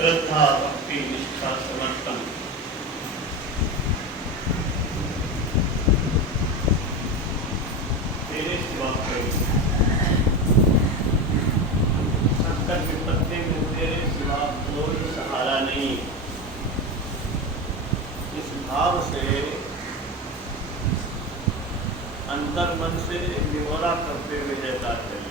श्रद्धा भक्ति निष्ठा समर्पण तेरे सिवा कोई संकट विपत्ति में तेरे सिवा कोई सहारा नहीं। इस भाव से अंतर मन से निहोरा करते हुए जयकार करिए।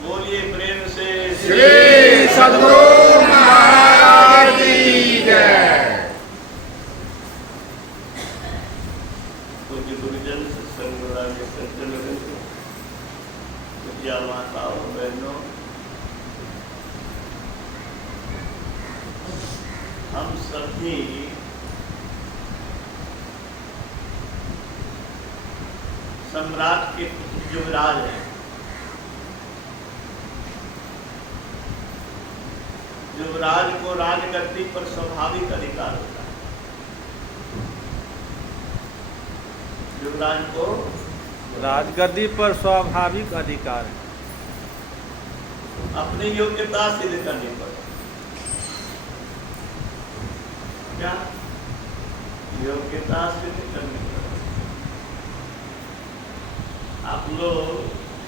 बोलिए प्रेम से श्री सद्गुरु महाराज की जय। पूज्य गुरुजन सत्संग के सज्जन पूज्या माताओं बहनों, हम सभी सम्राट के युवराज हैं। युवराज को राजगद्दी पर स्वाभाविक अधिकार होता है। युवराज को राजगद्दी पर स्वाभाविक अधिकार है। अपनी योग्यता सिद्ध करने पर क्या योग्यता सिद्ध करने पर आप लोग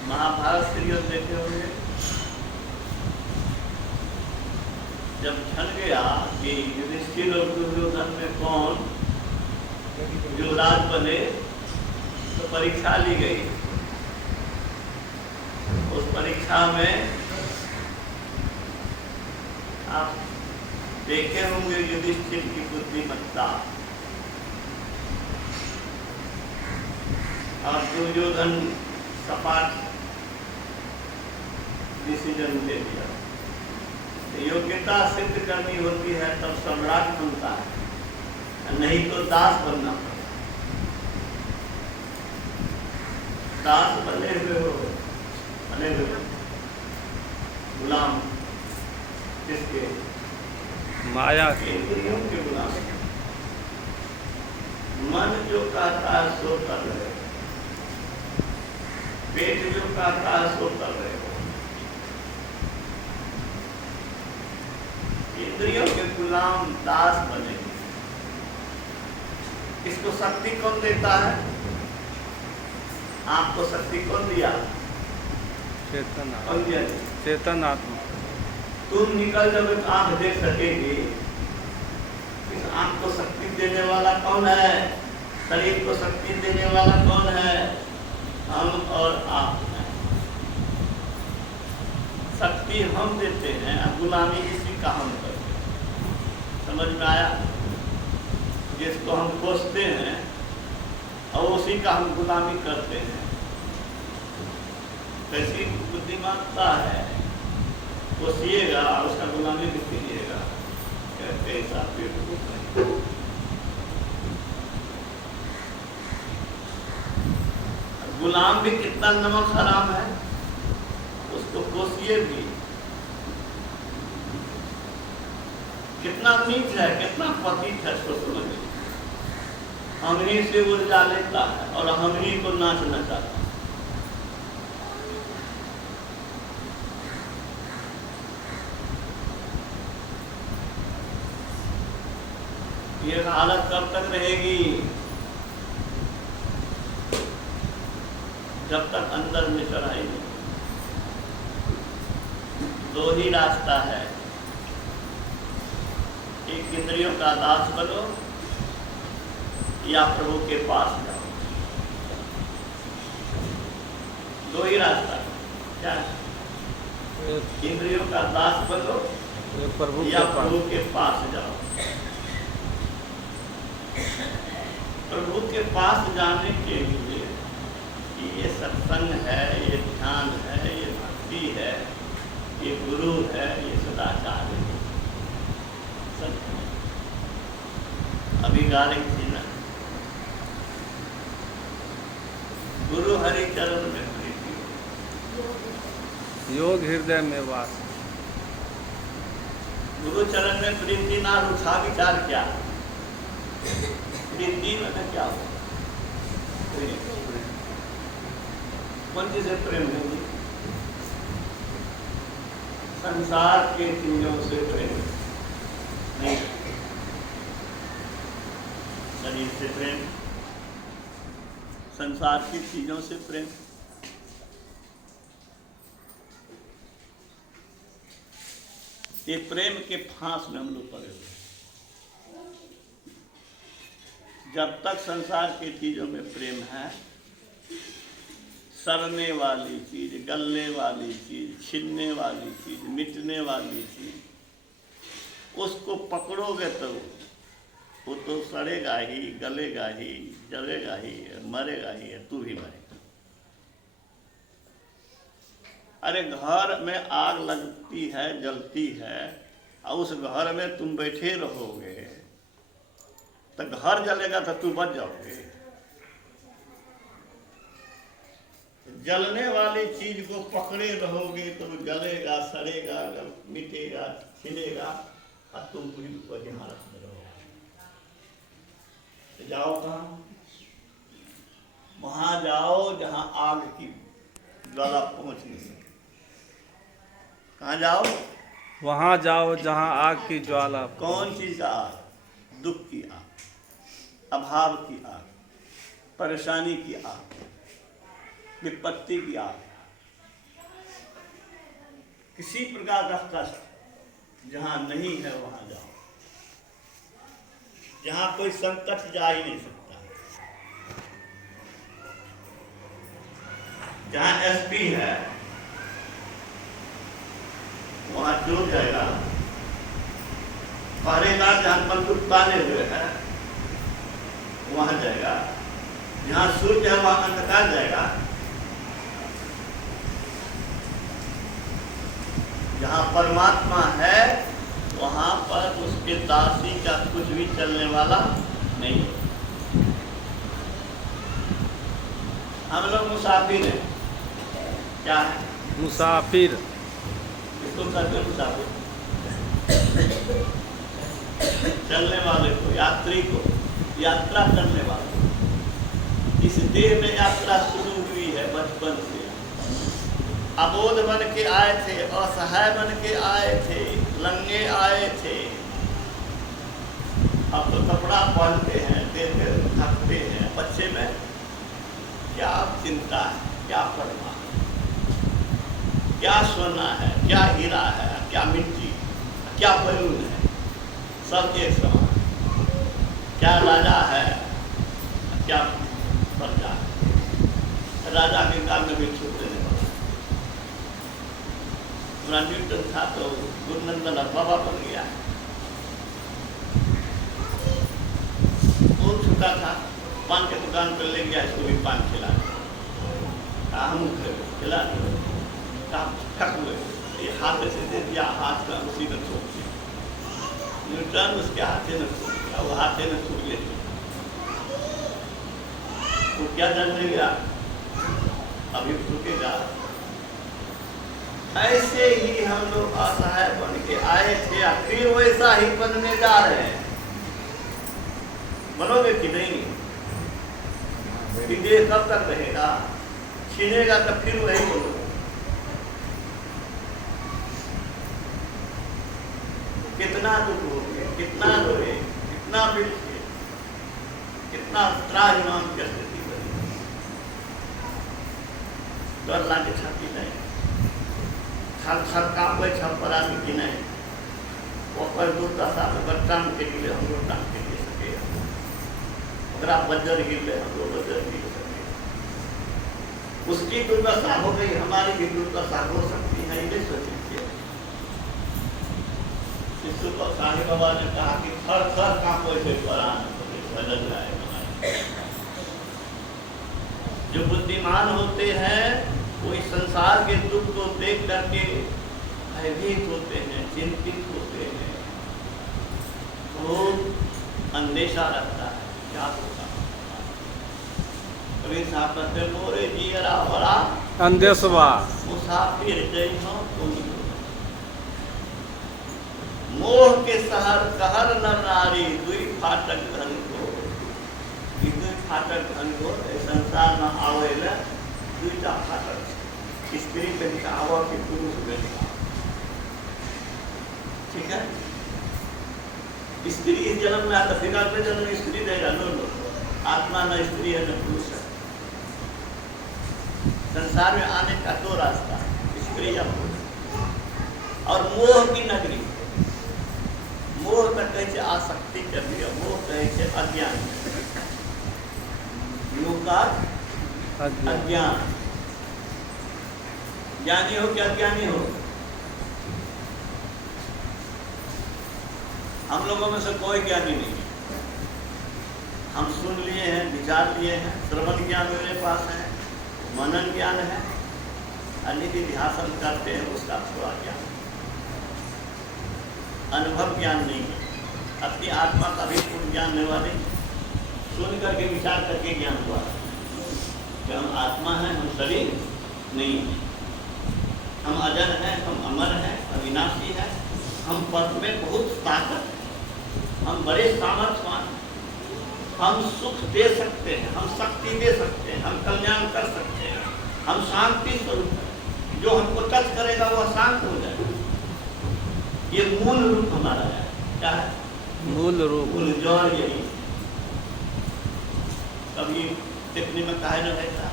महाभारत सीरियल देखे होंगे। जब छन गया कि युधिष्ठिर और दुर्योधन में कौन युवराज बने तो परीक्षा ली गई। उस परीक्षा में आप देखे होंगे युधिष्ठिर की बुद्धिमत्ता और दुर्योधन सपाट डिसीजन ले लिया। योग्यता सिद्ध करनी होती है तब सम्राट बनता है, नहीं तो दास बनना पड़ता। दास बने हुए हो, बने हुए गुलाम किसके? माया के इंद्रियों के गुलाम। मन जो कहता है सो कर रहे, पेट जो कहता है सो कर रहे हो। इंद्रियों के गुलाम दास बने। इसको शक्ति कौन देता है? आपको शक्ति कौन दिया? चेतन कौन दिया? चेतन आत्मा। तुम निकल जब एक आंख देख सकेगी, इस आंख को शक्ति देने वाला कौन है? शरीर को शक्ति देने वाला कौन है? हम और आप हैं। शक्ति हम देते हैं, गुलामी इसी का हम करते हैं। समझ में आया? जिसको हम कोसते हैं और उसी का हम गुलामी करते हैं। कैसी बुद्धिमानता है? कोसिएगा और उसका गुलामी भी कीजिएगा। कैसा बेवकूफ है। गुलाम भी कितना नमक हराम है, उसको कोसिए भी। कितना नीच है, कितना पतित है, सोच समझिए। हम ही से ऊर्जा लेता है और हम ही को नाचना चाहता है। ये हालत कब तक रहेगी? जब तक अंदर में चढ़ाई नहीं। दो ही रास्ता है, एक इंद्रियों का दास बनो या प्रभु के पास जाओ। दो ही रास्ता है। क्या? इंद्रियों का दास बनो या प्रभु के पास जाओ। प्रभु के पास जाने के लिए ये सत्संग है, ये ध्यान है, ये भक्ति है, ये गुरु है, ये सदाचार है। अभी गा रही थी ना, गुरु हरि चरण में प्रीति, योग हृदय में वास। गुरु चरण में प्रीति ना रुखा विचार क्या? प्रीति में क्या हो? कौन चीज से प्रेम होगी? संसार के चीजों से प्रेम नहीं, शरीर से प्रेम, संसार की चीजों से प्रेम। ये प्रेम के फांस में हम लोग पड़े हुए। जब तक संसार की चीजों में प्रेम है, सड़ने वाली चीज, गलने वाली चीज, छिनने वाली चीज, मिटने वाली चीज, उसको पकड़ोगे तो वो तो सड़ेगा ही, गलेगा ही, जलेगा ही, मरेगा ही, तू भी मरेगा। अरे घर में आग लगती है, जलती है, और उस घर में तुम बैठे रहोगे तो घर जलेगा तो तू बच जाओगे। जलने वाली चीज को पकड़े रहोगे तो जलेगा, सड़ेगा, मिटेगा, छिलेगा, और तुम पूरी वही हालत में रहोगे। तो जाओ कहाँ? वहां जाओ जहां आग की ज्वाला पहुंच नहीं सके। कहाँ जाओ? वहाँ जाओ जहाँ आग की ज्वाला। कौन चीज का आग? दुख की आग, अभाव की आग, परेशानी की आग, विपत्ति की आग, किसी प्रकार का कष्ट जहां नहीं है वहां जाओ। जहां कोई संकट जा ही नहीं सकता, जहां एसपी है वहां चोर जाएगा, पहरेदार जहां बंदूक ताने हुए हैं वहां जाएगा, जहां सूर्य है वहां अंधकार जाएगा, जहां परमात्मा है वहां पर उसके दासी का कुछ भी चलने वाला नहीं। हम लोग मुसाफिर हैं। क्या है? मुसाफिर। इसको कहते हैं मुसाफिर। चलने वाले को, यात्री को, यात्रा करने वाले। इस देह में यात्रा शुरू हुई है बचपन से। अबोध बन के आए थे, असहाय बन के आए थे, लंगे आए थे। अब तो कपड़ा पहनते हैं, देह में थकते हैं। बच्चे में क्या चिंता है, क्या परवाह, क्या सोना है, क्या हीरा है, क्या मिट्टी, क्या बैलून है, सब एक समान। क्या राजा है, क्या प्रजा है। राजा के काल में भी छूट देने वाला। हमारा न्यूटन था तो गुरुनंदन बाबा बन गया। वो छूटा था, पान के दुकान पर ले गया, इसको भी पान खिला। हम खिला थक हुए, ये हाथ से दे दिया, हाथ का उसी में छोड़ दिया। न्यूटन उसके हाथे में छोड़ दिया, वो हाथे में छूट गए। वो क्या जानने गया? अभी रुकेगा। ऐसे ही हम लोग असहाय बन के आए थे, फिर वैसा ही बनने जा रहे हैं। बनोगे कि नहीं? ये कब तक रहेगा? छीनेगा तो फिर वही बनोगे। कितना दुख हो गया, कितना रोए, कितना बिलखे, कितना त्राहिमाम की स्थिति बनी। डर लागे छाती नहीं, थर थर कांपे छपरा में कि नहीं। वो पर दुर्दशा में बट्टाम के लिए हम लोग टांग के ले सके, अगर आप बज्जर गिर हम लोग बज्जर गिर सके। उसकी दुर्दशा हो गई, हमारी भी दुर्दशा हो सकती है, ये सोचिए। साहिब बाबा ने कहा कि थर थर कांपे से परान बदल जाए। जो बुद्धिमान होते हैं वो इस संसार के दुख को देख करके भयभीत होते हैं, चिंतित होते हैं। वो अंदेशा रखता है क्या होगा। कभी साहब कहते मोरे जियरा भरा अंदेशवा मुसाफिर जैसा तुम। मोह के शहर कहर नर नारी, दुई फाटक धन को। दुई फाटक धन को संसार में आवे न दुईटा फाटक। स्त्री पे आवा के पुरुष पे ठीक है। स्त्री इस जन्म में आता, फिर अगले जन्म में स्त्री रहेगा। लो आत्मा न स्त्री है न पुरुष है। संसार में आने का दो रास्ता, स्त्री या पुरुष। और मोह की नगरी, मोह का कहे आसक्ति कर दिया, मोह कहे अज्ञान, मोह का अज्ञान। ज्ञानी हो क्या अज्ञानी हो? हम लोगों में से कोई ज्ञानी नहीं। हम सुन लिए हैं, विचार लिए हैं, श्रवण ज्ञान मेरे पास है, मनन ज्ञान है, अन्य ध्यान करते हैं उसका थोड़ा ज्ञान, अनुभव ज्ञान नहीं है। अपनी आत्मा का भी पूर्ण ज्ञान नहीं हुआ, नहीं सुन करके विचार करके ज्ञान हुआ कि हम आत्मा हैं, हम शरीर नहीं है, हम अजर हैं, हम अमर हैं, अविनाशी हैं, हम पद में बहुत ताकत, हम बड़े सामर्थ्यवान, हम सुख दे सकते हैं, हम शक्ति दे सकते हैं, हम कल्याण कर सकते हैं, हम शांति स्वरूप हैं। जो हमको टच करेगा वह शांत हो जाएगा। ये मूल रूप हमारा है। क्या है? मूल रूप, मूल जड़ यही। कभी देखने में काहे न रहता,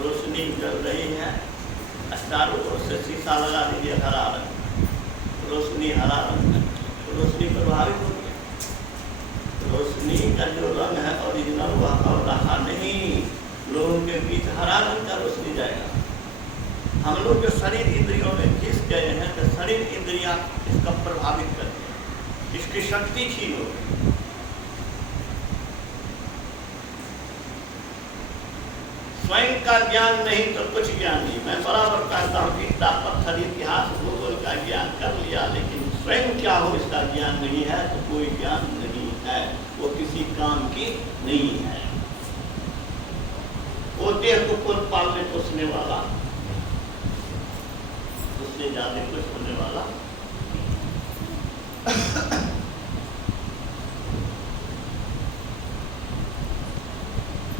रोशनी जल रही है, चारों ओर से शीशा लगा दीजिए हरा रंग, रोशनी हरा रंग है, रोशनी प्रभावित हो गया। रोशनी का जो रंग है ओरिजिनल वह और रहा नहीं, लोगों के बीच हरा रंग का रोशनी जाएगा। हम लोग जो शरीर इंद्रियों में घिस गए हैं तो शरीर इंद्रियां इसका प्रभावित करती हैं, इसकी शक्ति छीन हो गई। स्वयं का ज्ञान नहीं तो कुछ ज्ञान नहीं। मैं बराबर कहता हूँ कि किताब पत्थर इतिहास भूगोल का ज्ञान कर लिया, लेकिन स्वयं क्या हो इसका ज्ञान नहीं है तो कोई ज्ञान नहीं है, वो किसी काम की नहीं है। वो देह को पुर पालने पोसने वाला, उससे ज्यादा कुछ होने वाला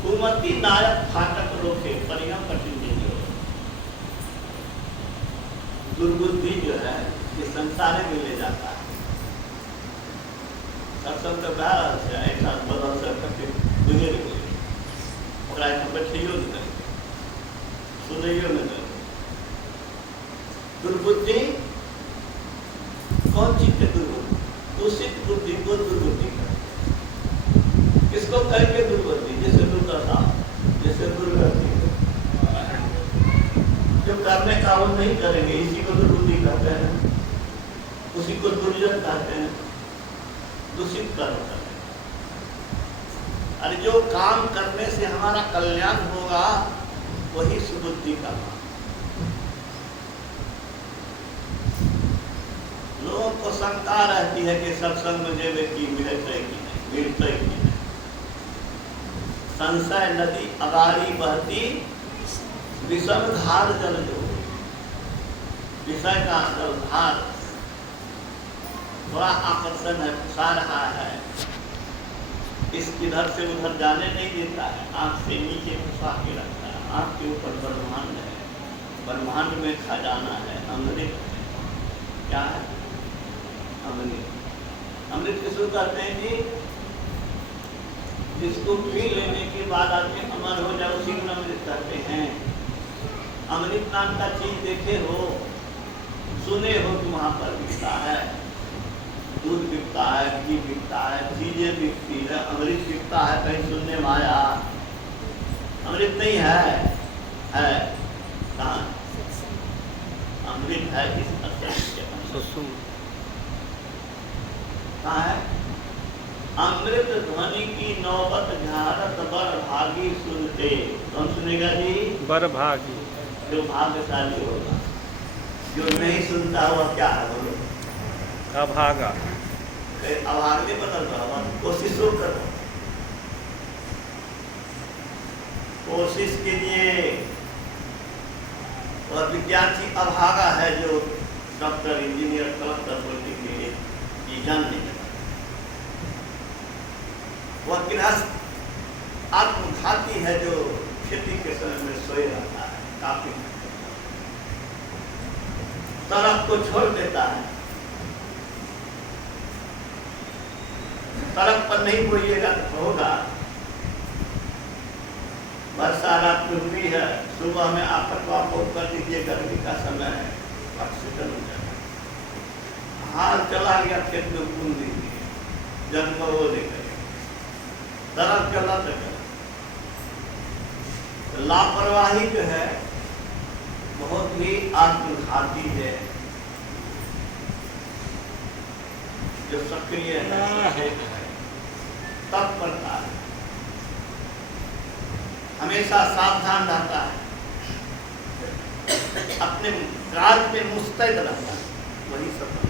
कुमति नायक फाटक रोके परिणाम कठिन नहीं हो। दुर्बुद्धि जो है ये संसार में ले जाता है। सत्संग तो बहर से एक साथ बदल से करके गुजर गए, बैठियो न करें, सुनियो न करें। दुर्बुद्धि कौन चीज के दुर्बुद्धि? दूषित बुद्धि को दुर्बुद्धि कर। किसको कहेंगे दुर्बुद्धि? जैसे दुर्दशा, जैसे दुर्गति, जो करने का वो नहीं करेंगे, इसी को दुर्बुद्धि कहते हैं, उसी को दुर्जन कहते हैं, दूषित कर्म करते हैं। अरे जो काम करने से हमारा कल्याण होगा वही सुबुद्धि का काम। लोगों को शंका रहती है कि सत्संग में जेबे की मिलते कि नहीं, मिलते कि नहीं। संशय नदी अगाड़ी बहती, विषम धार जल जो, विषय का जलधार बड़ा आकर्षण है, फंसा रहा है, इस इधर से उधर जाने नहीं देता है, आंख से नीचे फंसा के रखता है। आंख के ऊपर ब्रह्मांड है, ब्रह्मांड में खजाना है, अमृत है। क्या है? अमृत। अमृत किसको कहते हैं जी? जिसको पी लेने के बाद आदमी अमर हो जाए उसी को अमृत कहते हैं। अमृत नाम का चीज देखे हो, सुने हो कि वहां पर बिकता है, दूध बिकता है, घी बिकता है, चीजें बिकती है, अमृत बिकता है, कहीं सुनने में आया? अमृत नहीं है, है कहाँ? अमृत है इस कहाँ है? अमृत ध्वनि की नौबत झारत बर भागी सुनते। कौन सुनेगा जी? बर भागी। जो भाग्यशाली होगा। जो नहीं सुनता हुआ क्या है बोलो? अभागा। अभागे बदल रहा, कोशिश करो, कोशिश कीजिए। और विद्यार्थी अभागा है जो डॉक्टर, इंजीनियर, कलेक्टर बनने के लिए ये जान नहीं। वह गृहस्थ आत्मघाती है जो खेती के समय में सोए रहता है, काफी सड़क को छोड़ देता है। सड़क पर नहीं बोइएगा तो होगा। वर्षा रात में हुई है, सुबह में आकर को आप कर दीजिए, गर्मी का समय है, ऑक्सीजन हो जाएगा। हाल चला गया खेत में बूंद दीजिए, जन्म वो लेकर सड़क गलत है। लापरवाही जो है बहुत ही आत्मघाती है। जो सक्रिय है तत्परता है, हमेशा सावधान रहता है, अपने कार्य में मुस्तैद रहता है, वही सफल।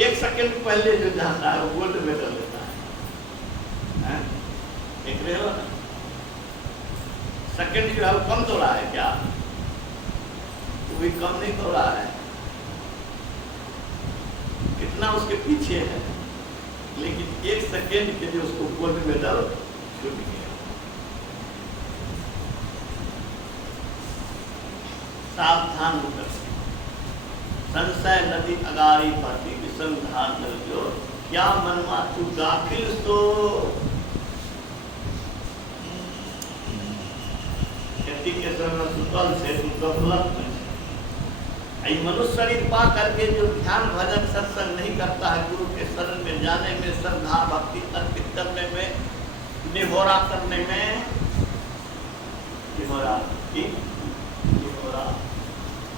एक सेकंड पहले जो जाता है वो गोल्ड मेडल लेता है। देख रहे हो ना, सेकंड जो है वो कम दौड़ा है क्या? वो भी कम नहीं दौड़ा है, कितना उसके पीछे है, लेकिन एक सेकेंड के लिए उसको गोल्ड मेडल छूट गया। सावधान होकर संशय नदी अगारी पाती विसंधान जो क्या मनमा तू दाखिल सो। खेती के समय सुतल से तू गफलत में। मनुष्य शरीर पा करके जो ध्यान भजन सत्संग नहीं करता है, गुरु के शरण में जाने में, श्रद्धा भक्ति अर्पित करने में, निहोरा करने में, निहोरा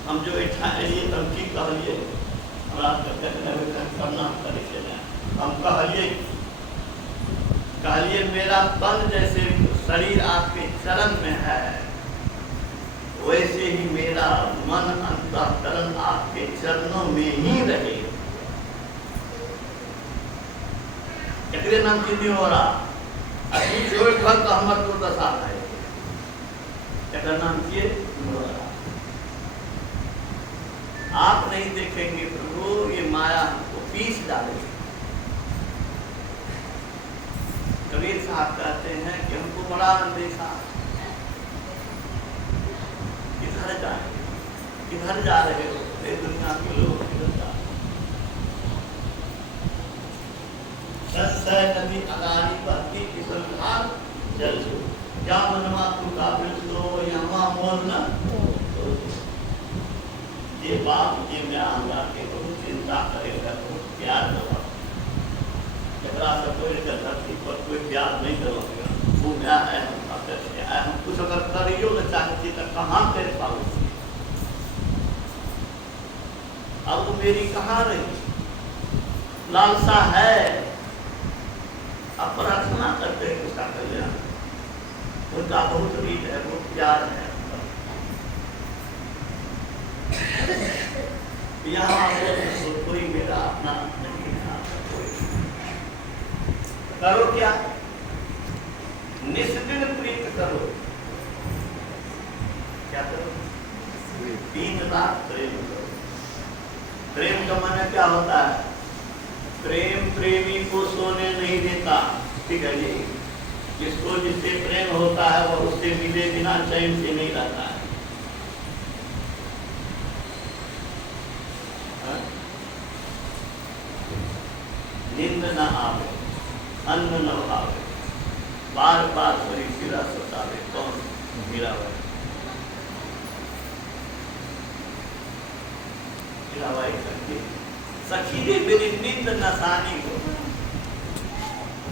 हम जो इच्छा है ये तब की कहलिए करना तरीके हम कहलिए मेरा तन जैसे शरीर आपके चरण में है, वैसे ही मेरा मन अंतःकरण आपके चरणों में ही रहे। एकरे नाम की नहीं हो रहा अभी जो भक्त हमर को दशा है, एकरा नाम किए हो रहा। आप नहीं देखेंगे प्रभु ये माया हमको पीस डालेगी। कबीर साहब कहते हैं कि हमको बड़ा अंदेशा, किधर जाए, किधर जा रहे हो ये दुनिया के लोग, किधर जा रहे नदी अगारी बहती किशनधार जल सो, क्या मनवा तू काबिल सो यहाँ मोर न। ये बाप ये मैं आऊँगा के बहुत चिंता करेगा, बहुत प्यार करेगा। कोई धरती पर कोई प्यार नहीं करोगे, वो मैं है हम कैसे आए, हम कुछ अगर करियो न चाहती तो कहाँ कर पाओगे। अब तो मेरी कहाँ रही लालसा है, अब प्रार्थना करते हैं उसका कल्याण, उनका बहुत रीत है, बहुत प्यार है। यहाँ कोई मेरा अपना नहीं है, करो क्या निष्दिन प्रीत करो, क्या करो दिन रात प्रेम करो। प्रेम का माने क्या होता है? प्रेम प्रेमी को सोने नहीं देता, ठीक है जी। जिसको जिससे प्रेम होता है वह उससे मिले बिना चैन से नहीं रहता है। नींद न आवे, अन्न न भावे, बार बार शरीर सिरा सतावे, कौन मीराबाई। मीराबाई सखी सखी ने मेरी नींद नसानी को,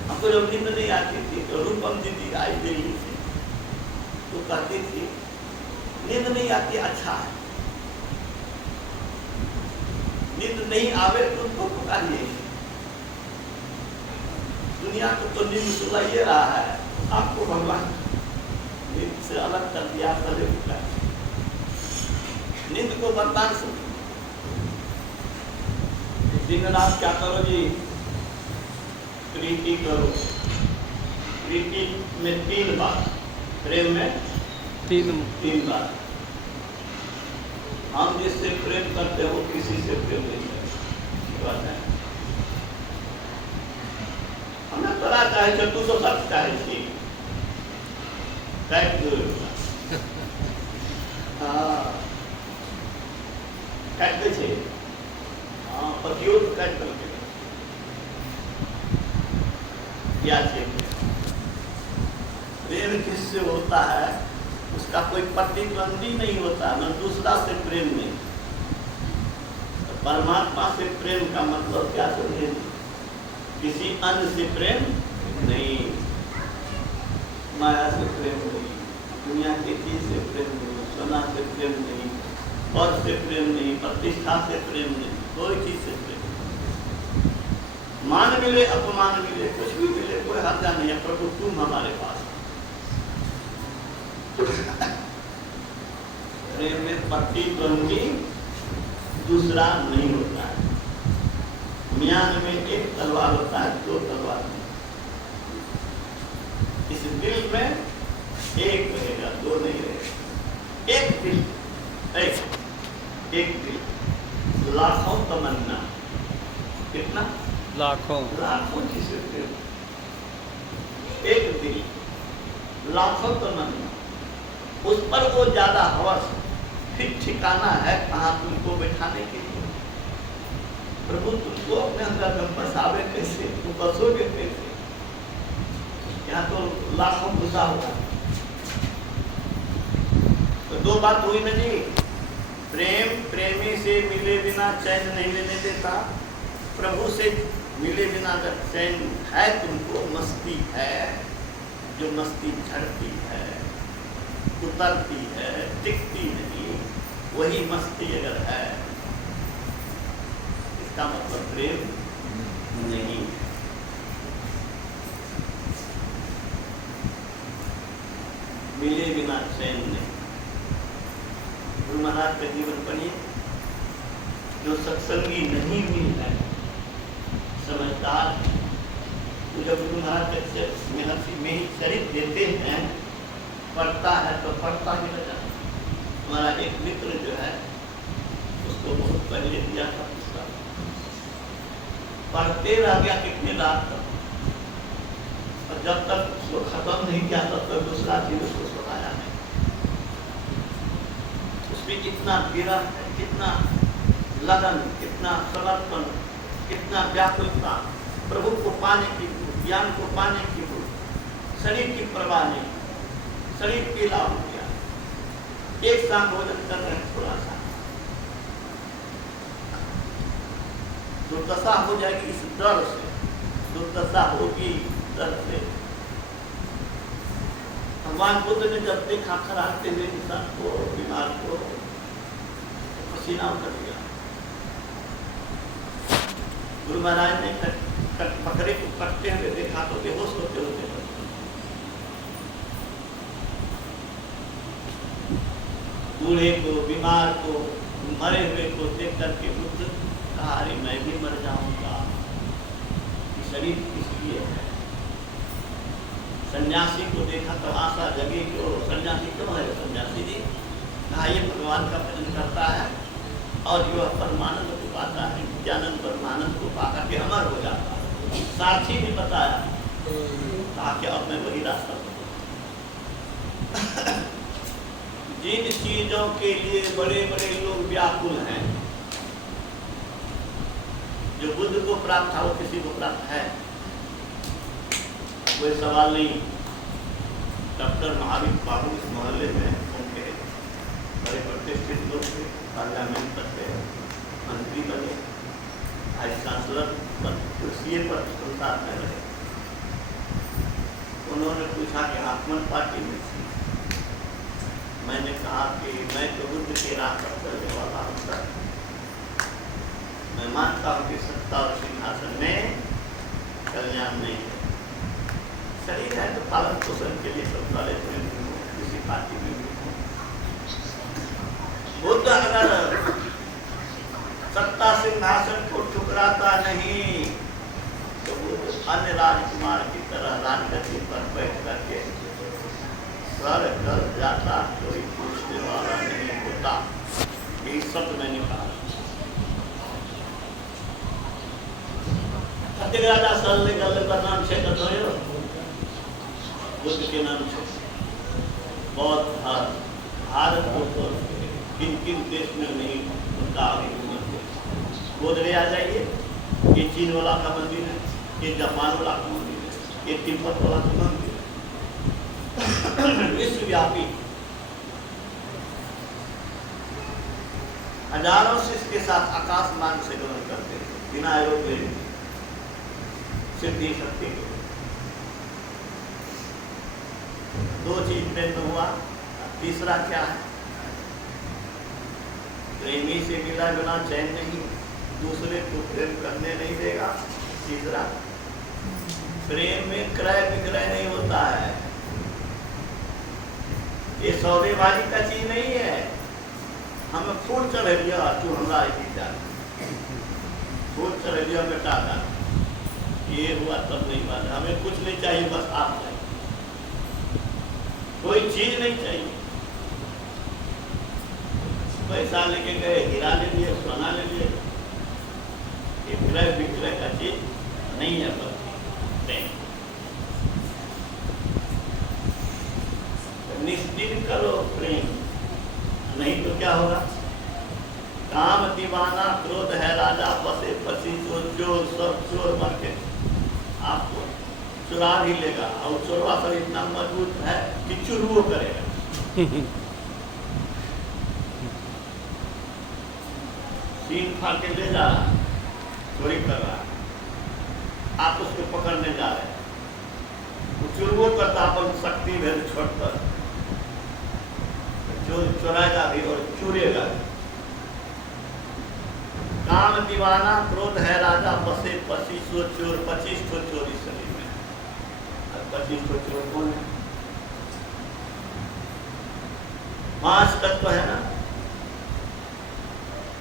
हमको जब नींद नहीं आती थी तो रूपम दीदी आई दिल्ली से, तो कहती थी नींद नहीं आती, अच्छा है नींद नहीं आवे तो उनको पुकारिए। दुनिया को तो नींद सुलाइए रहा है, आपको भगवान नींद से अलग कर दिया, तले उठा नींद को बर्दाश्त। दिन रात क्या करो जी? प्रीति करो। प्रीति में 3 बार, प्रेम में 3 बार। हम जिससे प्रेम करते हो किसी से प्रेम नहीं करते। हमें पता चाहे चतु तो सब चाहे हाँ काट दे छे हाँ पतियो तो काट करके क्या चाहिए प्रेम किससे होता है उसका कोई प्रतिद्वंदी नहीं होता न दूसरा से प्रेम नहीं। तो परमात्मा से प्रेम का मतलब क्या समझे किसी अन्य से प्रेम नहीं माया से प्रेम नहीं दुनिया की चीज से प्रेम नहीं सोना से प्रेम नहीं पद से प्रेम नहीं प्रतिष्ठा से प्रेम नहीं कोई चीज से प्रेम नहीं। मान मिले अपमान मिले कुछ भी मिले कोई हर्जा नहीं है प्रभु तुम हमारे पास प्रेम में प्रतिद्वंदी दूसरा नहीं होता है। म्यान में एक तलवार होता है दो तलवार नहीं। इस दिल में एक रहेगा दो नहीं रहेगा एक दिल एक दिल लाखों तमन्ना कितना लाखों जिसे प्रेम एक दिल लाखों तमन्ना उस पर वो ज्यादा हवस फिर ठिकाना है कहाँ तुमको बैठाने के लिए प्रभु तुमको अपने अंदर में बसावे कैसे तुम बसोगे कैसे यहाँ तो लाखों गुस्सा होगा। तो दो बात हुई ना जी प्रेम प्रेमी से मिले बिना चैन नहीं लेने देता प्रभु से मिले बिना जब चैन है तुमको मस्ती है जो मस्ती झड़ती है उतरती है टिकती नहीं वही मस्ती अगर है इसका मतलब प्रेम नहीं। मिले बिना चैन नहीं। गुरु महाराज का जीवन पढ़िए जो सत्संगी नहीं मिल है समझदार तो जब गुरु महाराज का महर्षि में ही चरित्र देते हैं पढ़ता है तो पढ़ता ही रह जाता। हमारा एक मित्र जो है उसको बहुत पहले दिया था पुस्तक पढ़ते रह गया कितने रात तक और जब तक उसको खत्म नहीं किया तब तक दूसरा चीज उसको सुनाया नहीं। उसमें कितना विरह है कितना लगन कितना समर्पण कितना व्याकुलता प्रभु को पाने की ज्ञान को पाने की शरीर की परवाह नहीं शरीर के लाभ किया एक साथ भोजन कर रहे हैं थोड़ा सा दुर्दशा हो जाएगी इस डर से दुर्दशा होगी डर से। भगवान बुद्ध ने जब देखा खराटे हुए इंसान को बीमार को पसीना उतर गया गुरु महाराज ने पकड़े को कटते हुए देखा तो बेहोश होते होते बूढ़े को बीमार को मरे हुए को देख करके बुद्ध कहा अरे मैं भी मर जाऊंगा कि शरीर किस लिए है। सन्यासी को देखा तो आशा जगी कि वो सन्यासी क्यों है सन्यासी जी कहा ये भगवान का भजन करता है और जो परमानंद को पाता है नित्यानंद परमानंद को पाकर के अमर हो जाता है। साक्षी ने बताया कहा कि अब मैं वही रास्ता जिन चीजों के लिए बड़े बड़े लोग व्याकुल हैं जो बुद्ध को प्राप्त था वो किसी को प्राप्त है कोई सवाल नहीं। डॉक्टर महावीर बाबू इस मोहल्ले में उनके बड़े प्रतिष्ठित लोग थे पार्लियामेंट पर थे मंत्री बने वाइस चांसलर पर कुर्सी पर संसार में रहे। उन्होंने पूछा कि आप कौन पार्टी में थी। मैंने कहा कि मैं तो बुद्ध के राह पर चलने वाला हूँ मैं मानता हूँ कि सत्ता और सिंहासन में कल्याण नहीं है। शरीर है तो पालन पोषण के लिए सब कॉलेज में भी हूँ किसी पार्टी में भी हूँ। बुद्ध अगर सत्ता सिंहासन को ठुकराता नहीं तो वो अन्य राजकुमार की तरह राजगद्दी पर बैठ करके सर कर जाता कोई पूछने वाला नहीं होता। यही शब्द मैंने कहा। सत्य राजा सल गल का नाम छे तो बुद्ध के नाम छे। बौद्ध भारत को किन किन देश में नहीं उनका का हिंदू मंदिर, बोधगया आ जाइए, ये चीन वाला का मंदिर है, ये जापान वाला का मंदिर है, ये तिब्बत वाला का मंदिर है। विश्वव्यापी हजारों शिष्य के साथ आकाश मार्ग से गमन करते थे, बिना एरोप्लेन सिद्धि शक्ति के। दो चीज प्रेम में हुआ, तीसरा क्या है? प्रेमी से मिला बिना चैन नहीं, दूसरे को प्रेम करने नहीं देगा। तीसरा, प्रेम में क्रय विक्रय नहीं होता है, ये सौदेबाजी का चीज नहीं है। हमें फूल चढ़े लिया, तू हमारा फूल चढ़े लिया बेटा का, ये हुआ तब नहीं बात, हमें कुछ नहीं चाहिए, बस आप चाहिए, कोई चीज नहीं चाहिए। पैसा लेके गए, हीरा ले लिए, सोना ले लिए, ये क्रय विक्रय का चीज नहीं है, बल्कि प्रेम। निश्चित करो प्रेम, नहीं तो क्या होगा? काम दीवाना, क्रोध है राजा, बसे पसी चोर, चोर सब चोर मर के आपको चुरा भी लेगा, और चोरवा सब इतना मजबूत है कि चुरुओ करेगा। सीन फाड़ के ले जा रहा, चोरी कर रहा, आप उसको पकड़ने जा रहे, वो चुरुओ करता अपन शक्ति भेद छोड़कर चुराएगा भी और चुरेगा। काम दीवाना, क्रोध है राजा, बसे 25 चोर, 25 चोर इस शरीर में, और 25 चोर कौन है? 5 तत्व है ना,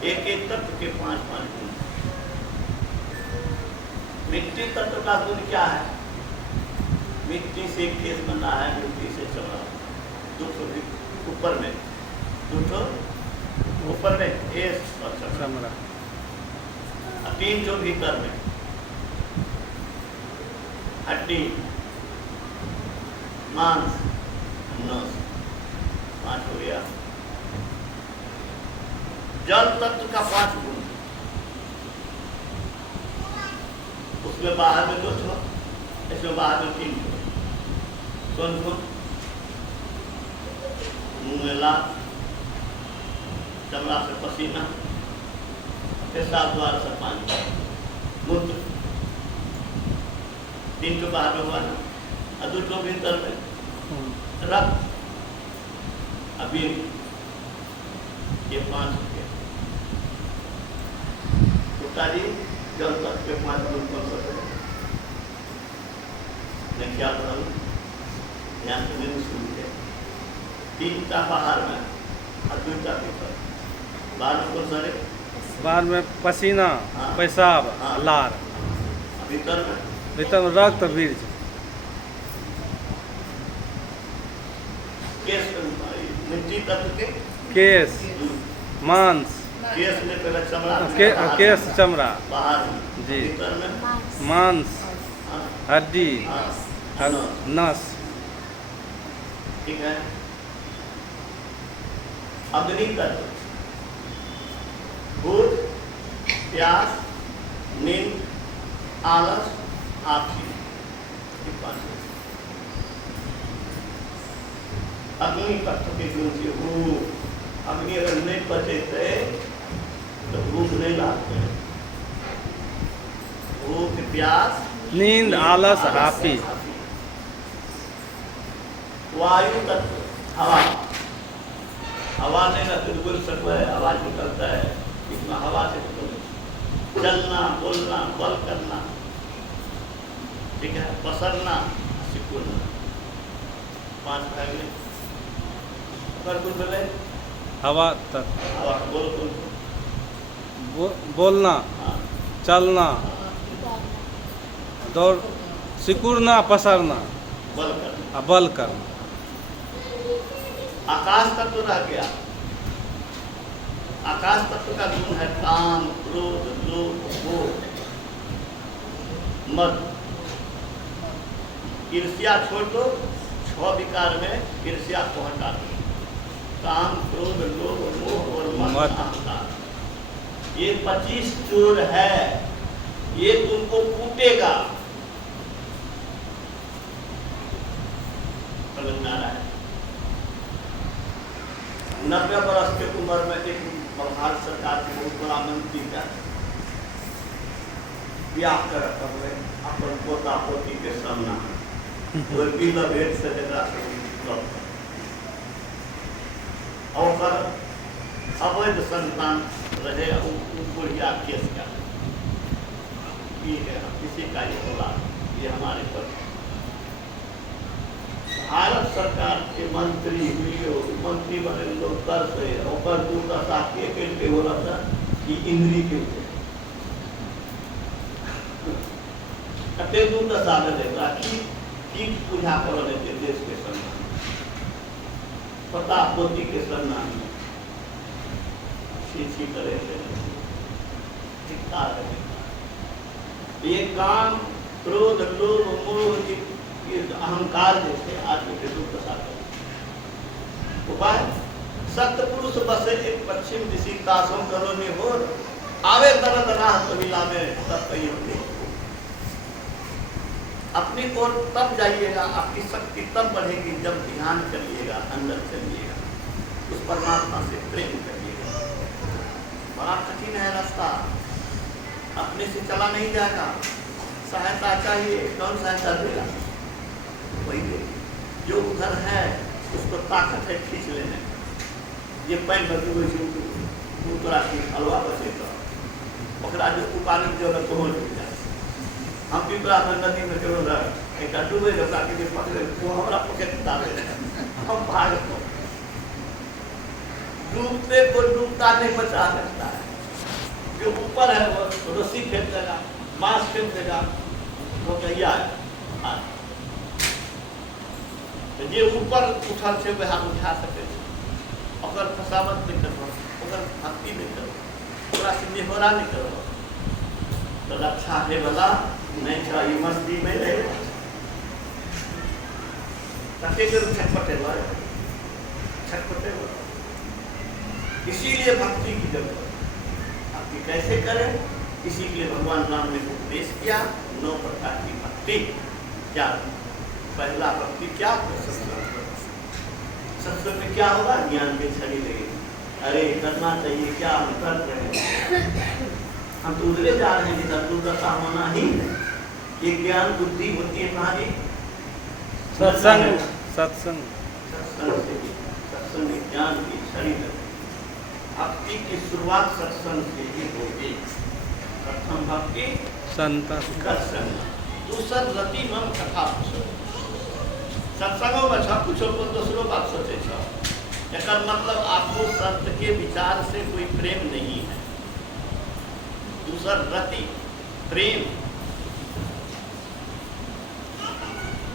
एक एक तत्व के 5-5 गुण। मिट्टी तत्व का गुण क्या है? मिट्टी से केस बना है, मिट्टी से चमड़ा, ऊपर में ऊपर में केस और चमड़ा, 3 जो भीतर में हड्डी, मांस, नस, 5 हो गया। जल तत्व का 5 गुण, उसमें बाहर में 2 छो, इसमें बाहर में 3 छो। कौन कौन? मुंह में लाल, चमड़ा से पसीना, पेशाब द्वारा से पानी, मूत्र, 3 तो बाहर में हुआ ना, और 2 तो भीतर में रक्त, अभी ये 5 हो गया। जी जल तक के 5 गुण कौन सा है? मैं क्या पढ़ा हूँ, ध्यान से मेरी सुनिए। 3 का बाहर में और 2 का भीतर। बाहर में कौन सा रे? बाहर में पसीना, पेशाब, लार, भीतर में रक्त, बीज, केस, मिट्टी तत्व के केस, मांस, केस में पहले चमड़ा, केस चमड़ा, बाहर में जी, भीतर में मांस, हड्डी, नस। ठीक है। अग्नि तत्व, भूख, प्यास, नींद, आलस, आपसी, अग्नि तत्व के गुण से भूख, अग्नि अगर नहीं बचे तो भूख नहीं लागते, भूख, प्यास, नींद, आलस, हाफी। वायु तत्व, हवा, हवा नहीं ना तो बोल सकता है, आवाज निकलता है, इसमें हवा से चलना, बोलना, बल करना, ठीक है, पसरना, सिकुड़ना, 5 फैमिली। पर कुछ बोले हवा तत्व, हवा बोल बोलना, चलना, दौड़, सिकुड़ना, पसरना, बल करना। आकाश तत्व रह गया। आकाश तत्व का गुण है काम, क्रोध, लोभ, मोह, मद। ईर्ष्या छोड़ दो, 6 विकार में ईर्ष्या को हटा दो। काम, क्रोध, लोभ, मोह और मद, अहंकार। ये 25 चोर है, ये तुमको कूटेगा। समझ में आ रहा है? 90 वर्ष के उम्र में एक भारत सरकार के बहुत बड़ा मंत्री का ब्याह कर अपन पोता पोती के सामना भेंट से और अवैध संतान रहे बुढ़िया केस का किसी का ये होला, ये हमारे पर भारत सरकार के मंत्री मंत्री बने लोग करते और दुर्दशा के हो रहा था कि इंद्री के कते दुर्दशा देगा कि पूजा कर लेते देश के सम्मान, पता पोती के सम्मान में छी करे ये काम क्रोध लोभ मोह अहंकार जैसे आदमी के दुर्दशा कर उपाय सत्पुरुष बसे एक पश्चिम दिशी दासों करोनी हो आवे दर्द राह कबीला में तब कही होती। अपनी ओर तब जाइएगा, आपकी शक्ति तब बढ़ेगी जब ध्यान करिएगा, अंदर चलिएगा, उस परमात्मा से प्रेम करिएगा। बड़ा कठिन है रास्ता, अपने से चला नहीं जाएगा, सहायता चाहिए। कौन सहायता देगा? वही दे जो उधर है, उसको ताकत है खींच लेने। ये पैन बदलू दूसरा हलवा बचेगा ओकरा जो उपान जो पहुँच जाए। हम पिपरा में नदी में केवल एक डूबे जगह के पकड़े वो हमारा पॉकेट डाले हम भाग को डूबते को डूबता नहीं बचा सकता है। जो ऊपर है वो रस्सी फेंक देगा, मांस फेंक देगा, वो कहिया है तो ये ऊपर उठल से वह हाथ उठा सके और फसावट नहीं करो, और भक्ति नहीं करो, पूरा सिद्धि हो रहा नहीं करो तो रक्षा है वाला नहीं चाहिए। मस्ती में रहे छटपटे इसीलिए भक्ति की जरूरत। भक्ति कैसे करें? इसी के लिए भगवान राम ने उपदेश किया 9 प्रकार की भक्ति। क्या पहला भक्ति क्या? सत्संग में क्या होगा? ज्ञान की छड़ी लगेगी। अरे करना चाहिए, क्या हम कर रहे हैं? हम तो उधरे जा रहे हैं जिधर दुर्दशा होना ही है। ये ज्ञान बुद्धि होती है हमारी सत्संग सत्संग सत्संग में ज्ञान की छड़ी लगेगी। भक्ति की शुरुआत सत्संग से ही होगी। प्रथम भक्ति संत सत्संग, दूसर रति मन कथा पूछो। सत्संगों में सब पूछो तो दूसरों बात सोचे छो। एक मतलब आपको संत के विचार से कोई प्रेम नहीं है। दूसर रति प्रेम,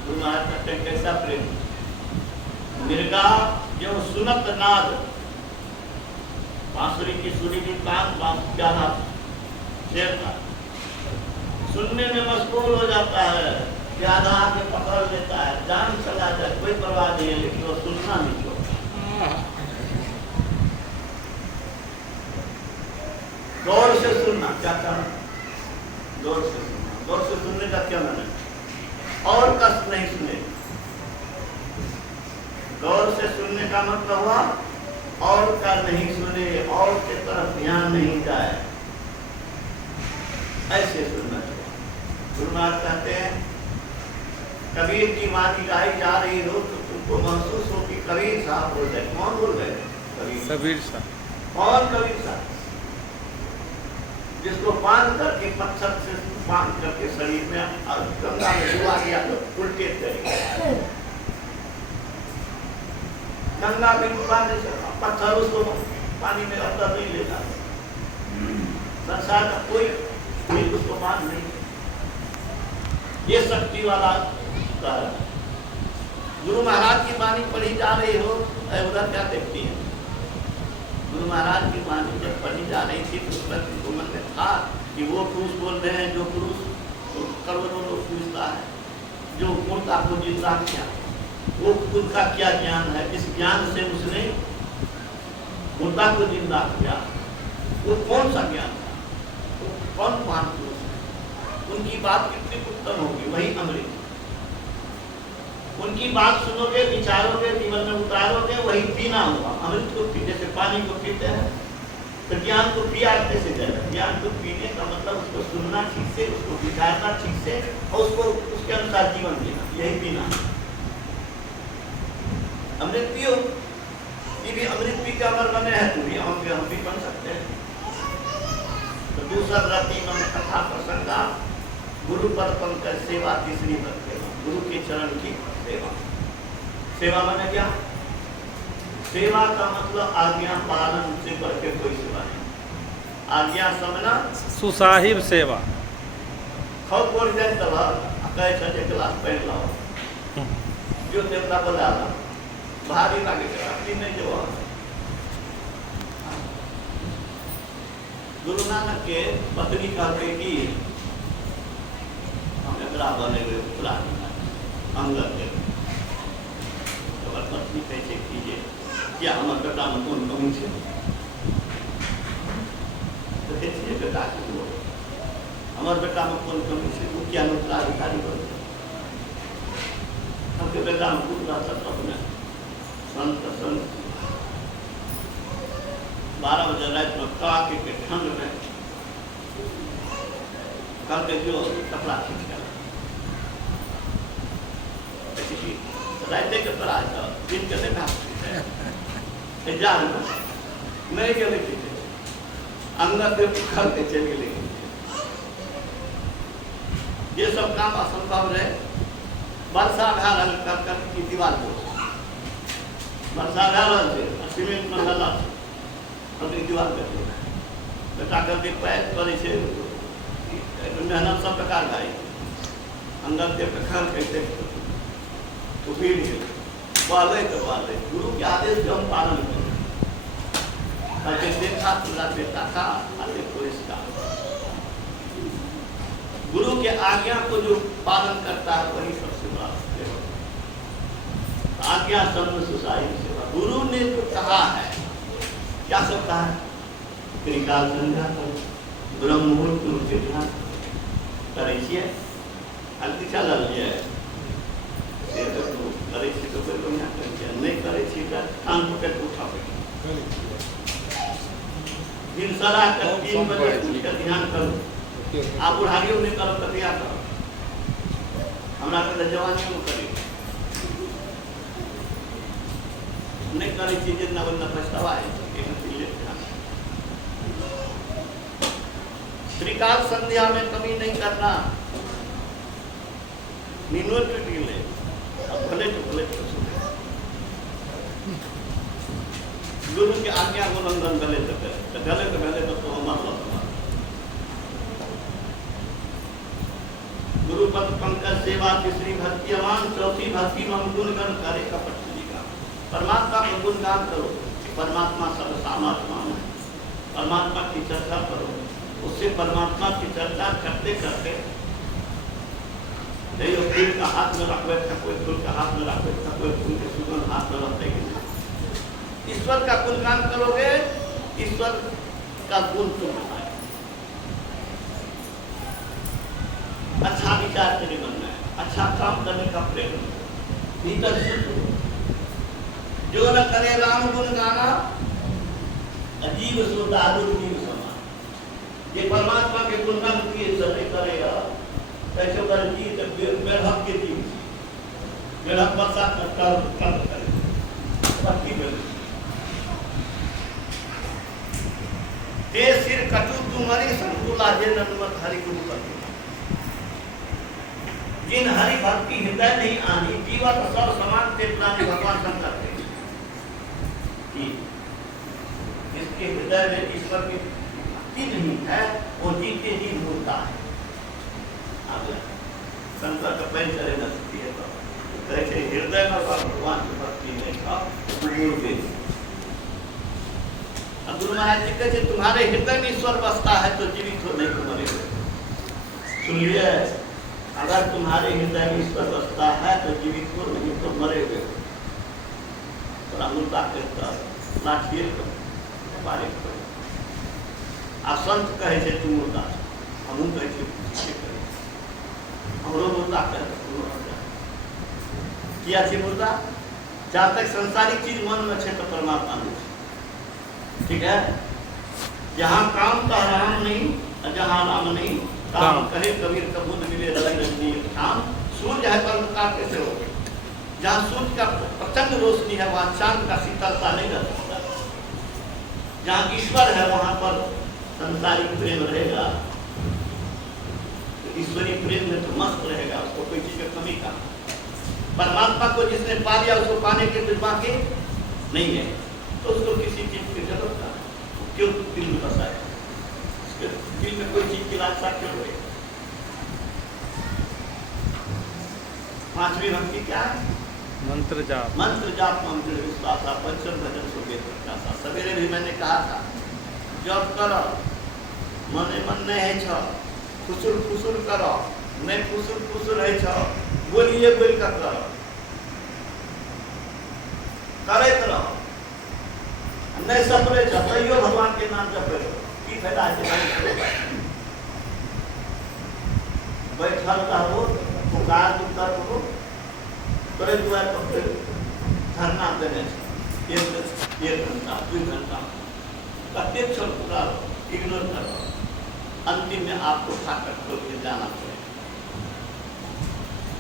तुम्हारा कैसा प्रेम? मिर्गा जो सुनत नाद, बांसुरी की सुरी की कान क्या नाद शेर का सुनने में मशगूल हो जाता है, ज्यादा आके पकड़ लेता है, जान चला जाए कोई परवाह नहीं है, लेकिन वो सुनना नहीं छोड़ता। गौर से सुनना क्या करना? गौर से सुनना। गौर से सुनने का क्या मतलब? और कष्ट नहीं सुने। गौर से सुनने का मतलब हुआ और का नहीं सुने, और के तरफ ध्यान नहीं जाए, ऐसे सुनना चाहिए। गुरु महाराज कहते हैं कबीर की मानी गाई जा रही हो तो तुमको महसूस हो कि कबीर साहब बोल गए। कौन बोल गए? कबीर साहब। और कबीर साहब जिसको बांध करके पत्थर से बांध करके शरीर में गंगा में डुबा दिया तो उल्टे तरीके गंगा में डुबा दे, पत्थर उसको पानी में अंदर नहीं ले जाता। संसार का कोई उसको बांध नहीं। ये शक्ति वाला गुरु महाराज की वाणी पढ़ी जा रही हो, उधर क्या देखती है? गुरु महाराज की वाणी जब पढ़ी जा रही थी तो उसमें मन में था कि वो पुरुष बोल रहे हैं, जो पुरुष करोड़ों लोग पूछता है, जो मूर्ता को जिंदा किया, वो खुद का क्या ज्ञान है? इस ज्ञान से उसने मूर्ता को जिंदा किया। वो कौन सा ज्ञान था, वो कौन महान पुरुष है, उनकी बात कितनी उत्तम होगी, वही अमृत। उनकी बात सुनोगे, विचारोगे, जीवन में उतारोगे, वही पीना हुआ। अमृत को पी, जैसे पानी को पीते हैं तो ज्ञान को पिया कैसे जाएगा। ज्ञान को पीने का मतलब उसको सुनना ठीक से, उसको विचारना ठीक से और उसको उसके अनुसार जीवन जीना, यही पीना। अमृत पियो, ये भी अमृत पी के अमर बने हैं, तू भी हम भी बन सकते हैं। तो दूसरा रति मन कथा प्रसंगा, गुरु पद पंकज सेवा, तीसरी भक्ति, गुरु के चरण की सेवा। सेवा माने क्या? सेवा का मतलब आज्ञा पालन से बढ़ के कोई सेवा नहीं। आज्ञा समझना सुसाहिब सेवा। खूब बोल जाए तब कहे छे क्लास पहन लाओ, जो देवता बोला भारी लागे अपनी नहीं जो। गुरु नानक के पत्नी कहते कि हम एकरा बने हुए पुतला अंगद के पत्नी कैसे कीजिए, क्या हमारे बेटा में कौन कमी है, तो देखिए बेटा को हमारे बेटा में कौन कमी है, वो क्या नौकरा अधिकारी बन हमके बेटा में पुतला सब में संत 12 बजे रात में कड़ाके के ठंड में कल के जो कपड़ा खींच कर राइते के तरह दिन के नहीं जा नहीं गए अंगद देव खल के चले गए। ये सब काम असंभव रहे। वर्षा भा की दीवार को वर्षा भा सीमेंट मसाला अपनी दीवार कर बेटा करके पैक करे मेहनत सब प्रकार भाई अंदर के प्रखर कैसे तो फिर वाले गुरु के आदेश जो हम पालन करें। देखा तुला बेटा था देखो इसका गुरु के आज्ञा को जो पालन करता है वही सबसे बड़ा सेवा। आज्ञा सर्व सुसाई सेवा। गुरु ने जो कहा है, क्या सब कहा है? त्रिकाल संध्या करो, ब्रह्म मुहूर्त रूप से ध्यान करे छिए, अंतिका लल जाए करे छी तो कोई बढ़िया करे, नहीं करे छी तो कान पकड़ के उठावे। दिन सारा 3 बजे उठ कर ध्यान करो। आप बुढ़ारियों नहीं करो तो क्या करो, हमरा के जवानियों में करी नहीं करे छी जितना बंदा पछतावा है। त्रिकाल संध्या में कमी नहीं करना, मिनट ले भले तो गुरु की आज्ञा को उल्लंघन गले तो हमारा गुरु पद पंकज सेवा, तीसरी भक्ति अमान, चौथी भक्ति में गुणगान करे कपट का। परमात्मा का गुणगान करो, परमात्मा सब सामर्थ्य है, परमात्मा की चर्चा करो। उससे परमात्मा की चर्चा करते करते फूल का हाथ में रख बैठा, कोई फूल का हाथ में रख बैठा, कोई फूल के सुगंध हाथ में रखते। ईश्वर का गुणगान करोगे, ईश्वर का गुण तुम आए। अच्छा विचार तेरे मन में, अच्छा काम करने का प्रेरणा भीतर से जो न करे राम गुण गाना, अजीब सो दारुण जीव समान। ये परमात्मा के गुणगान किए नहीं करेगा कैसे करेगी? जब बेढ़क के जीव बेढ़क बरसात में कर्म करे ते सिर कटु तुम्हारी संकुला जे नमत हरि गुरु करते। जिन हरि भक्ति हृदय नहीं आनी, जीवन सब समान से प्राणी भगवान शंकर थे। इसके हृदय में ईश्वर की भक्ति नहीं है, वो जीते जी भूलता है। शंकर का पैर चले न सकती है तो कैसे हृदय में भगवान की भक्ति नहीं था अब गुरु महाराज जी कहते तुम्हारे हृदय में ईश्वर बसता है तो जीवित हो नहीं तो मरेगा। सुनिए, अगर तुम्हारे हृदय में ईश्वर बसता है तो जीवित हो नहीं तो मरेगा। थोड़ा मुद्दा कहता लाठिए बारे आ संत कहे छे तू मुर्दा हमहू कहे छे हमरो मुर्दा कहे किया छे मुर्दा जहाँ तक संसारिक चीज मन में छे तो परमात्मा में छे। ठीक है, जहाँ काम का राम नहीं जहाँ राम नहीं काम कहे कबीर कबूद मिले रवि रजनी शाम। सूर्य है तो अंधकार कैसे हो गए? जहाँ सूर्य का प्रचंड रोशनी है वहाँ चांद का शीतलता नहीं रह सकता। जहाँ ईश्वर है वहाँ पर संसारिक प्रेम रहेगा, तो ईश्वरीय प्रेम में तो मस्त रहेगा, उसको कोई चीज की कमी का। परमात्मा को जिसने पा लिया उसको पाने के लिए बाकी नहीं है, तो उसको किसी चीज की जरूरत है क्यों दिल में बसा है? उसके दिल में कोई चीज की लालसा क्यों है? पांचवी भक्ति क्या है? मंत्र जाप। मंत्र जाप मंत्र विश्वास पंचम भजन सुबह प्रकाशा। सवेरे भी मैंने कहा था जब करो मने मन नहीं है छ खुसुर खुसुर करो नहीं खुसुर खुसुर है छ बोलिए बोल का करो करे करो नहीं सपरे छ तैयो भगवान के नाम जपे की फायदा है? बैठल रहो पुकार उतर हो करे दुआर पर धरना देने एक घंटा 2 घंटा कते क्षण पुकारो इग्नोर करो, अंतिम में आपको ठाकर खोल के जाना पड़ेगा।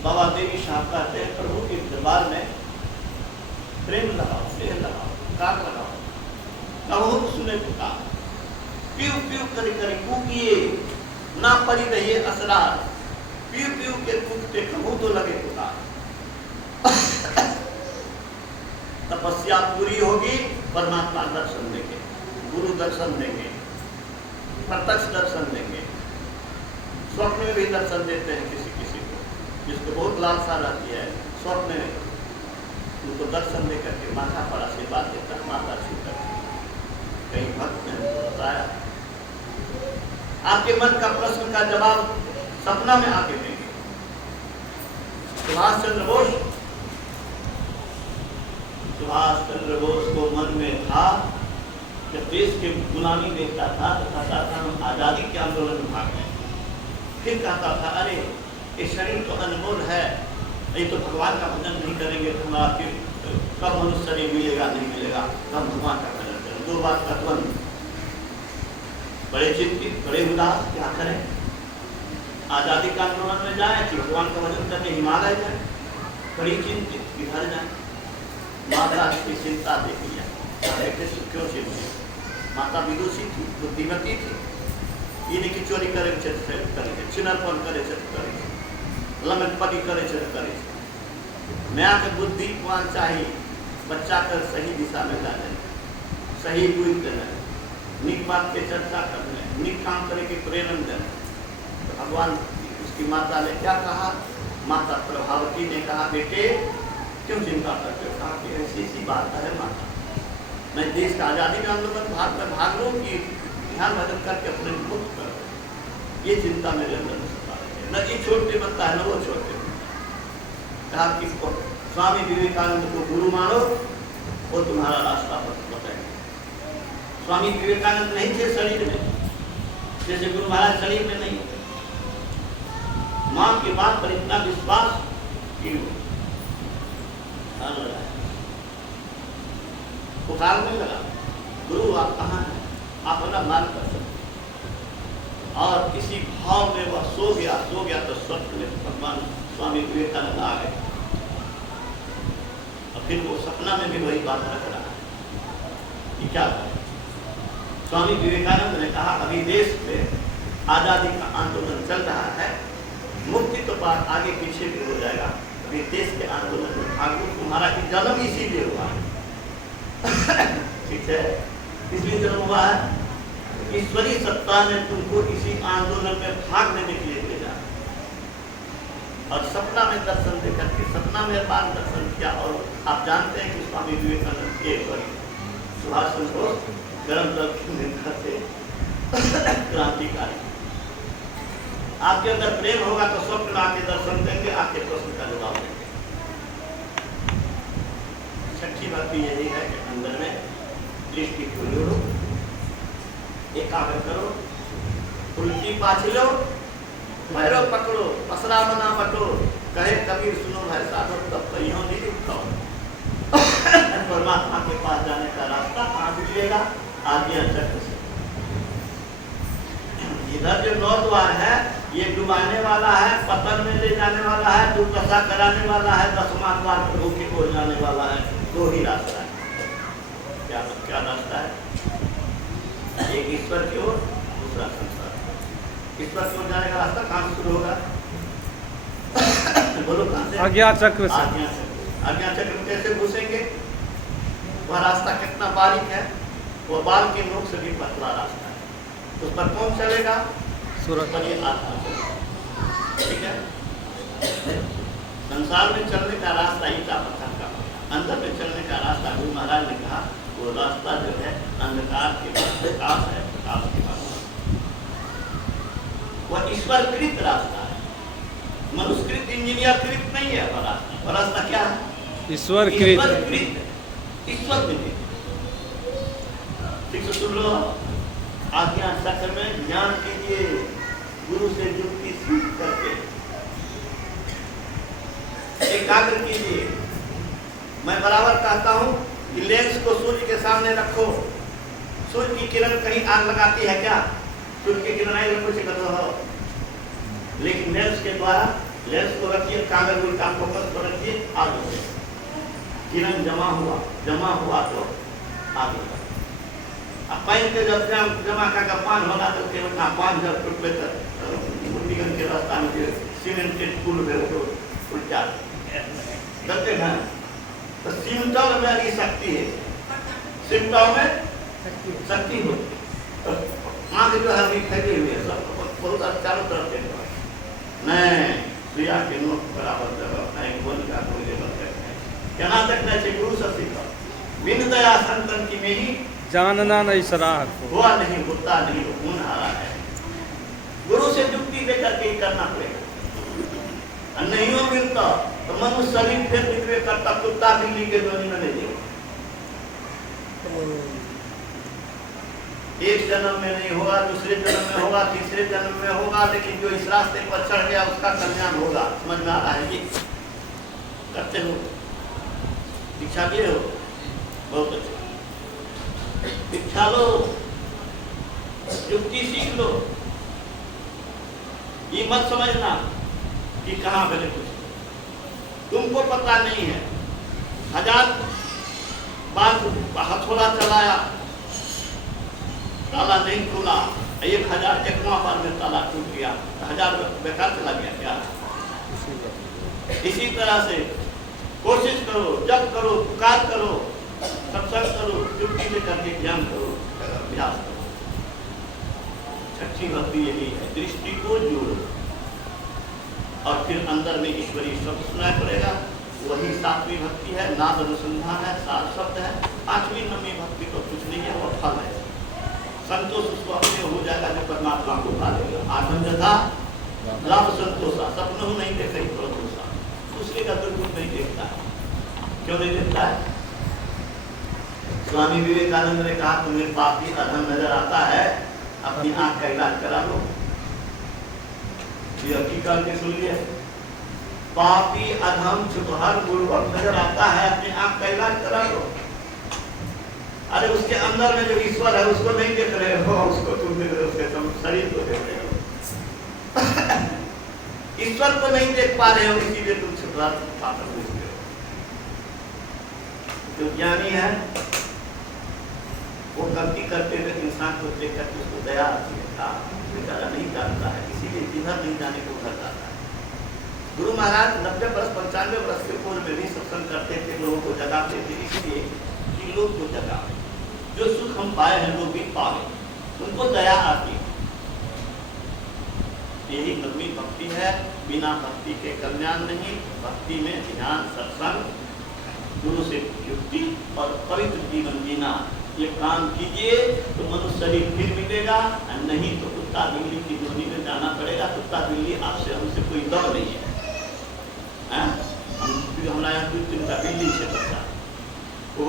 बाबा देवी साहब कहते हैं प्रभु के दरबार में प्रेम लगाओ स्नेह लगाओ पुकार लगाओ कहो तो सुने पुकार पीऊ पीऊ कर कर कूकिए ना पड़ी रहिए असरार पीऊ पीऊ के कूकते कहो तो लगे पुकार। तपस्या पूरी होगी, परमात्मा दर्शन देंगे, गुरु दर्शन देंगे, प्रत्यक्ष दर्शन देंगे, स्वप्न में भी दर्शन देते हैं किसी किसी को जिसको बहुत लालसा रहती है स्वप्न में उनको दर्शन दे करके माथा पर आशीर्वाद देता है, माता आशीर्वाद कहीं भक्त ने बताया आपके मन का प्रश्न का जवाब सपना में आके देंगे। सुभाष चंद्र बोस को मन में था जब देश के गुलामी देखता था तो कहता था हम आजादी के आंदोलन में भाग गए। फिर कहता था अरे ये शरीर तो अनमोल है, ये तो भगवान का भजन नहीं करेंगे तो हमारा फिर कब मनुष्य शरीर मिलेगा नहीं मिलेगा, कब भगवान का भजन करें। 2 बात का द्वंद, बड़े चिंतित बड़े उदास, क्या करें? आजादी के आंदोलन में जाए कि भगवान का भजन करने हिमालय जाए, बड़ी चिंतित किधर जाए। माता की चिंता देख लिया, क्यों चिंतित? माता विदुषी थी, बुद्धिमती थी, ये नहीं कि चोरी करे करेंगे, छिनरपन करे करेंगे, लंगटपटी करे करेंगे। नया के बुद्धिमान चाहिए, बच्चा कर सही दिशा में जाने, सही बुद्धि देना, निक बात पे चर्चा करने, निक काम करे के प्रेरण देना। तो भगवान उसकी माता ने क्या कहा? माता प्रभावती ने कहा बेटे क्यों चिंता करते हो? कहा कि ऐसी बात है माता, मैं देश का आजादी में आंदोलन भाग लूँ कि ध्यान भजन करके अपने मुक्त कर, ये चिंता मेरे अंदर में सता है। न ये छोटे बनता है न वो छोटे। कहा कि स्वामी विवेकानंद को गुरु मानो, वो तुम्हारा रास्ता बताएंगे। स्वामी विवेकानंद नहीं थे शरीर में, जैसे गुरु महाराज शरीर में नहीं। माँ की बात पर इतना विश्वास क्यों? पुकारने लगा गुरु आप कहाँ हैं? आप अपना मान कर सकते। और किसी भाव में वह सो गया तो स्वप्न में भगवान स्वामी विवेकानंद आ गए। और फिर वो सपना में भी वही बात रख रहा है कि क्या करें? स्वामी विवेकानंद ने कहा अभी देश में आजादी का आंदोलन चल रहा है, मुक्ति तो बात आगे पीछे भी हो जाएगा, अभी देश के आंदोलन में भाग लो, तुम्हारा जन्म इसीलिए हुआ है। ठीक है, इसलिए जन्म हुआ है, ईश्वरीय सत्ता ने तुमको इसी आंदोलन में भाग लेने के लिए भेजा। और सपना में दर्शन देकर के सपना में बार दर्शन किया। और आप जानते हैं कि स्वामी विवेकानंद के सुभाष चंद्र बोस गरम जल थे क्रांतिकारी। आपके अंदर प्रेम होगा तो स्वप्न में आके दर्शन देंगे, आपके प्रश्न का जवाब देंगे। छठी बात भी यही है कि अंदर में दृष्टि खुली हो, एकाग्र करो, उल्टी पाछ लो, पैरों पकड़ो, पसरा बना बटो, कहे कबीर सुनो भाई साधो तब तो यूं नहीं उठाओ। परमात्मा के पास जाने का रास्ता कहाँ मिलेगा? आज्ञा चक्र से। इधर जो 9 द्वार है ये डुबाने वाला है, पतन में ले जाने वाला है, दुर्दशा कराने वाला है, 10वां द्वार पर धोखे को जाने वाला है। 2 ही रास्ता है। क्या रास्ता है? एक ईश्वर की ओर, दूसरा संसार। ईश्वर की ओर जाने का रास्ता कहाँ से शुरू होगा? बोलो कहाँ से? आज्ञा चक्र से। आज्ञा चक्र। आज्ञा चक्र में कैसे घुसेंगे? वह रास्ता कितना बारीक है, वो बाल के नोक से भी पतला रास्ता है। उस पर कौन चलेगा? सूरज पर ये आत्मा चलेगा। ठीक है? संसार में चलने का रास्ता ईटा पत्थर का, अंदर में चलने का रास्ता गुरु महाराज ने कहा वो रास्ता जो है अंधकार के बाद प्रकाश है, प्रकाश के बाद वह ईश्वरकृत रास्ता है। मनुष्यकृत इंजीनियर कृत नहीं है वह रास्ता। वह रास्ता क्या है? ईश्वर कृत, ईश्वर कृत। ठीक से सुन लो। आज्ञा चक्र में ध्यान कीजिए, गुरु से युक्ति सीख करके एकाग्र कीजिए। मैं बराबर कहता हूँ कि लेंस को सूर्य के सामने रखो। सूर्य की किरण कहीं आग लगाती है क्या? सूर्य की किरण आई रखो से कर हो, लेकिन लेंस के द्वारा लेंस को रखिए, कागज उल्टा फोकस पर रखिए, आग लगे। किरण जमा हुआ तो आग लगा। अब पैन के जब जमा का पान होगा तो केवल 5000 रुपये तक मुंडीगंज के रास्ता में सीमेंटेड पुल में उल्टा करते हैं। तो सिमटल में भी शक्ति है, सिमटल में शक्ति होती है। आँख जो है अभी फैली हुई है, सब बहुत चारों तरफ से नहीं क्रिया के नोक बराबर जगह नहीं बोल का कोई लेवल तक नहीं। क्या तक नहीं चाहिए? गुरु से सीखो। बिन दया संतन की में ही जानना नहीं सराह को। हुआ नहीं, होता नहीं, खून हारा है। गुरु से युक्ति लेकर के ही करना पड़ेगा। नहीं हो मिलता तो मनुष्य शरीर फिर निकले करता, कुत्ता बिल्ली के ध्वनि में नहीं। एक जन्म में नहीं होगा, दूसरे जन्म में होगा, तीसरे जन्म में होगा, लेकिन जो इस रास्ते पर चढ़ गया उसका कल्याण होगा। समझ में आ रहा है? ये करते हो, दीक्षा लिए हो, बहुत अच्छा। दीक्षा लो, युक्ति सीख लो। ये मत समझना कि कहाँ बने कुछ तुमको पता नहीं है। 1000 बार हथौड़ा चलाया, ताला नहीं खुला, 1001वां बार में ताला टूट गया, 1000 बेकार चला गया क्या? इसी तरह से कोशिश करो, जप करो, पुकार करो, सत्संग करो, युक्ति लेकर के ज्ञान करो, अभ्यास करो। छठी भक्ति यही है, दृष्टि को जोड़ो और फिर अंदर में ईश्वरीय शब्द सुनाई पड़ेगा। वही 7वीं भक्ति है, नाद अनुसंधान है, सार शब्द है। 8वीं 9वीं भक्ति तो कुछ नहीं है, और फल है। संतोष उसको अपने हो जाएगा जो परमात्मा को पा लेगा। आनंद था लाभ संतोषा, सपनों नहीं देख रही प्रदोषा, दूसरे का दुर्गुण नहीं देखता है। क्यों नहीं देखता है? स्वामी विवेकानंद ने कहा तुम्हें पापी अधम नजर आता है, अपनी आंख का इलाज करा लो। ये हकीकत के सुन लिया, पापी अधम छुपहर बुर्बक नजर आता है, अपनी आंख का इलाज करा लो। अरे उसके अंदर में जो ईश्वर है उसको नहीं देख रहे हो, उसको तुम देख रहे हो, उसके शरीर को देख रहे हो। ईश्वर को नहीं देख पा रहे हो, इसीलिए तुम छुपहर पाकर पूछते हो। जो ज्ञानी है वो गलती करते हुए इंसान को देख करके उसको दया आती है, बेचारा नहीं जानता है, इसीलिए जिधर नहीं जाने को उधर जाता है। गुरु महाराज 90 वर्ष 95 वर्ष के पूर्व में भी सत्संग करते थे, लोगों को जगाते थे, इसलिए कि लोग को जगा, जो सुख हम पाए हैं लोग भी पाए, उनको दया आती है। यही 9वीं भक्ति है। बिना भक्ति के कल्याण नहीं। भक्ति में ध्यान, सत्संग, गुरु से युक्ति और पवित्र जीवन जीना, ये काम कीजिए तो मनुष्य शरीर फिर मिलेगा, नहीं तो कुत्ता बिल्ली की जोड़ी में जाना पड़ेगा। कुत्ता बिल्ली आपसे हमसे कोई दौड़ नहीं है। हमारा यहाँ 2-3 बिल्ली से बच्चा, वो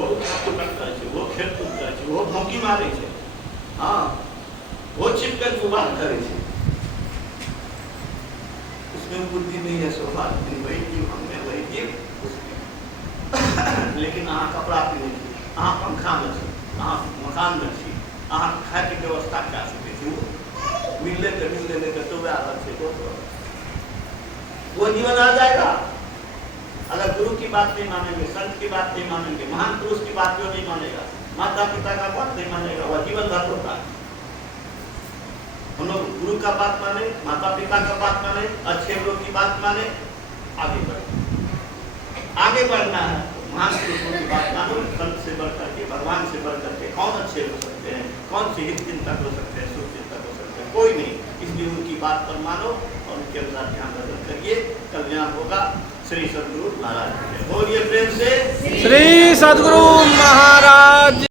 टक्कर, वो खेल कूद करे, वो भौंकी मारे, हाँ बुद्धि नहीं है स्वभाव वही जीव हमने वही जीव उसमें लेकिन अहाँ कपड़ा पहने छी, अहाँ पंखा में छी, अहाँ मकान में छी, अहाँ खाए की व्यवस्था क्या सके छी, मिलने के तो वह अलग से वो जीवन आ जाएगा। अगर गुरु की बात नहीं मानेंगे, संत की बात नहीं मानेंगे, महान पुरुष की बात क्यों नहीं मानेगा, माता पिता का बात नहीं मानेगा, वह जीवन भर होता है। हम लोग गुरु का बात माने, माता पिता का बात माने, अच्छे लोग की बात माने, आगे बढ़ना है। महान पुरुषों की बात मानो, संत से बढ़ करके, भगवान से बढ़ करके कौन अच्छे हो सकते हैं, कौन से हित चिंतक हो सकते हैं, सुख चिंतक हो सकते हैं, कोई नहीं। इसलिए उनकी बात पर मानो और उनके अनुसार ध्यान रखा करिए, कल्याण होगा। श्री सद्गुरु महाराज बोलिए प्रेम से श्री सद्गुरु महाराज।